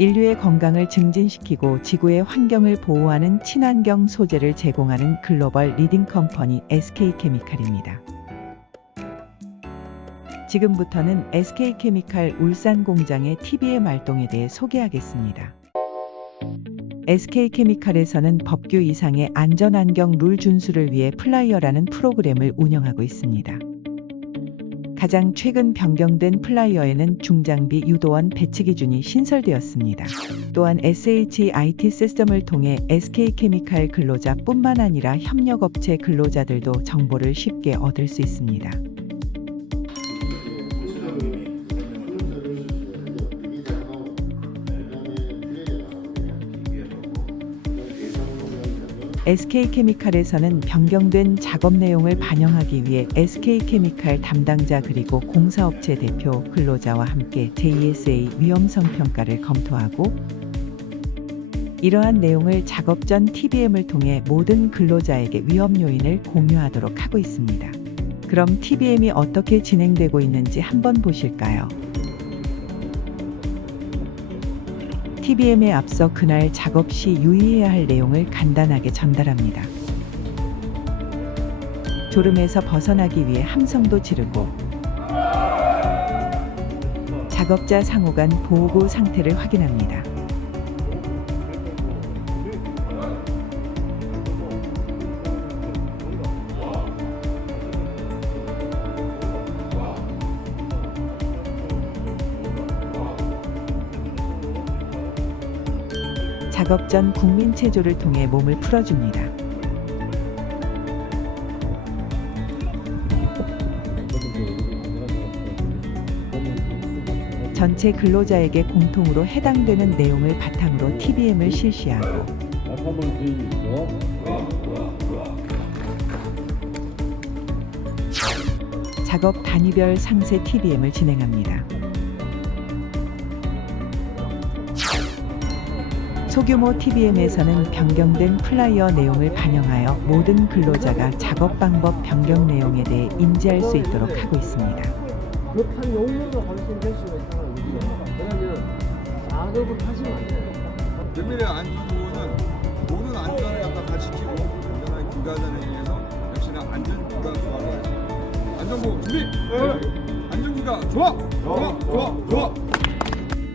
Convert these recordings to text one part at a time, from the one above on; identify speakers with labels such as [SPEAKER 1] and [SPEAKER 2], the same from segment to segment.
[SPEAKER 1] 인류의 건강을 증진시키고 지구의 환경을 보호하는 친환경 소재를 제공하는 글로벌 리딩 컴퍼니 SK케미칼입니다. 지금부터는 SK케미칼 울산 공장의 TBM 활동에 대해 소개하겠습니다. SK케미칼에서는 법규 이상의 안전환경 룰 준수를 위해 플라이어라는 프로그램을 운영하고 있습니다. 가장 최근 변경된 플라이어에는 중장비 유도원 배치 기준이 신설되었습니다. 또한 SHIT 시스템을 통해 SK케미칼 근로자뿐만 아니라 협력업체 근로자들도 정보를 쉽게 얻을 수 있습니다. SK케미칼에서는 변경된 작업 내용을 반영하기 위해 SK케미칼 담당자 그리고 공사업체 대표 근로자와 함께 JSA 위험성 평가를 검토하고 이러한 내용을 작업 전 TBM을 통해 모든 근로자에게 위험 요인을 공유하도록 하고 있습니다. 그럼 TBM이 어떻게 진행되고 있는지 한번 보실까요? TBM에 앞서 그날 작업 시 유의해야 할 내용을 간단하게 전달합니다. 졸음에서 벗어나기 위해 함성도 지르고 작업자 상호 간 보호구 상태를 확인합니다. 작업 전 국민 체조를 통해 몸을 풀어줍니다. 전체 근로자에게 공통으로 해당되는 내용을 바탕으로 TBM을 실시하고 작업 단위별 상세 TBM을 진행합니다. 소규모 TBM에서는 변경된 플라이어 내용을 반영하여 모든 근로자가 작업 방법 변경 내용에 대해 인지할 수 있도록 하고 있습니다.
[SPEAKER 2] 급한 용도가 훨씬 될 수가 있잖아요. 그러면 작업을 하시면 안 돼요.
[SPEAKER 3] 금일의 안전부는 모든 안전을 약간 다 지키고 안전하게 귀가자에 의해서 역시나 안전기가 좋아가 안전부 준비! 안전기가 좋아! 좋아! 좋아! 좋아!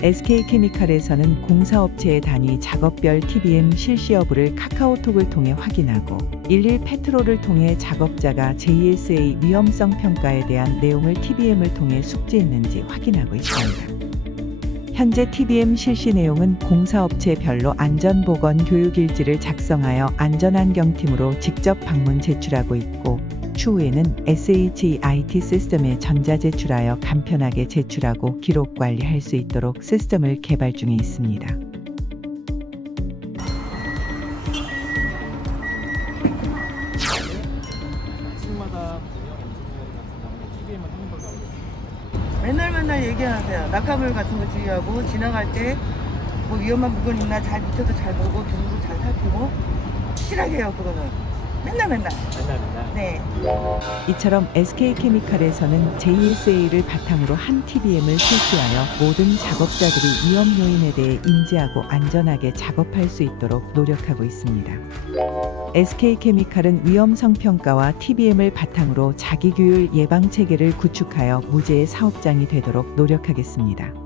[SPEAKER 1] SK케미칼에서는 공사업체의 단위 작업별 TBM 실시 여부를 카카오톡을 통해 확인하고 일일 페트롤을 통해 작업자가 JSA 위험성 평가에 대한 내용을 TBM을 통해 숙지했는지 확인하고 있습니다. 현재 TBM 실시 내용은 공사업체별로 안전보건 교육일지를 작성하여 안전환경팀으로 직접 방문 제출하고 있고 추후에는 SHIT 시스템에 전자 제출하여 간편하게 제출하고 기록 관리할 수 있도록 시스템을 개발 중에 있습니다.
[SPEAKER 2] 아침마다 TV에만 하는 걸로 알고 있습니다.
[SPEAKER 4] 맨날 맨날 얘기하세요. 낙하물 같은 거 주의하고 지나갈 때 뭐 위험한 부분 있나 잘 밑에도 잘 보고 두루도 잘 살피고 확실하게 해요 그거는 맨날 맨날
[SPEAKER 2] 맨날 맨날.
[SPEAKER 4] 네
[SPEAKER 1] 이처럼 SK케미칼에서는 JSA를 바탕으로 한 TBM을 실시하여 모든 작업자들이 위험 요인에 대해 인지하고 안전하게 작업할 수 있도록 노력하고 있습니다. SK케미칼은 위험성 평가와 TBM을 바탕으로 자기규율 예방 체계를 구축하여 무죄의 사업장이 되도록 노력하겠습니다.